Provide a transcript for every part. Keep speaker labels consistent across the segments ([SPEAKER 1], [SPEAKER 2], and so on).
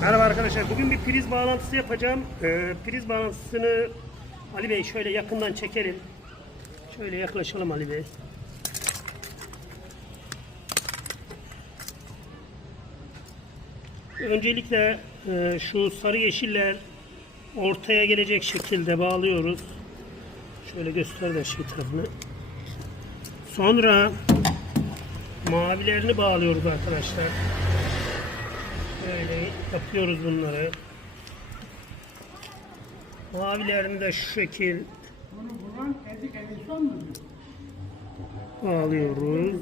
[SPEAKER 1] Merhaba arkadaşlar. Bugün bir priz bağlantısı yapacağım. Ee, priz bağlantısını Ali Bey şöyle yakından çekelim. Şöyle yaklaşalım Ali Bey. Öncelikle e, şu sarı yeşiller ortaya gelecek şekilde bağlıyoruz. Şöyle göster de şey tarafını. Sonra mavilerini bağlıyoruz arkadaşlar. Böyle yapıyoruz bunları. Mavilerini şu şekil bağlıyoruz.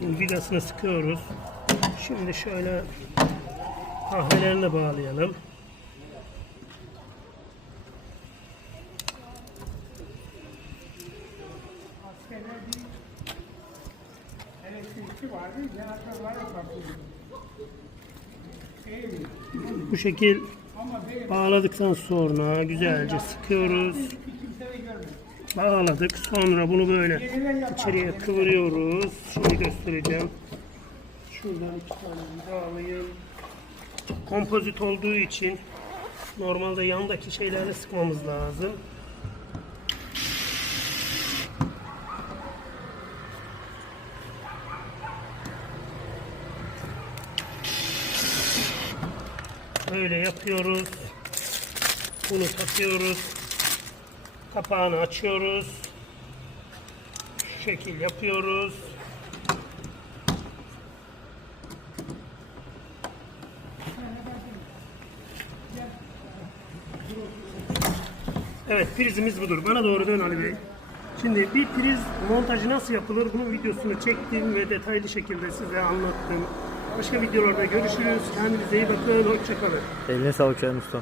[SPEAKER 1] Vidasını sıkıyoruz. Şimdi şöyle kahvelerini bağlayalım. Bu şekil bağladıktan sonra güzelce sıkıyoruz. Bağladık. Sonra bunu böyle içeriye kıvırıyoruz. Şimdi göstereceğim. Şuradan iki tane vida alayım. Kompozit olduğu için normalde yandaki şeylerle sıkmamız lazım. Böyle yapıyoruz. Bunu takıyoruz. Kapağını açıyoruz. Şu şekil yapıyoruz. Evet prizimiz budur. Bana doğru dön Ali Bey. Şimdi bir priz montajı nasıl yapılır bunun videosunu çektim ve detaylı şekilde size anlattım. Başka videolarda görüşürüz. Kendinize iyi bakın. Hoşçakalın.
[SPEAKER 2] Eline sağlık Şahin Usta.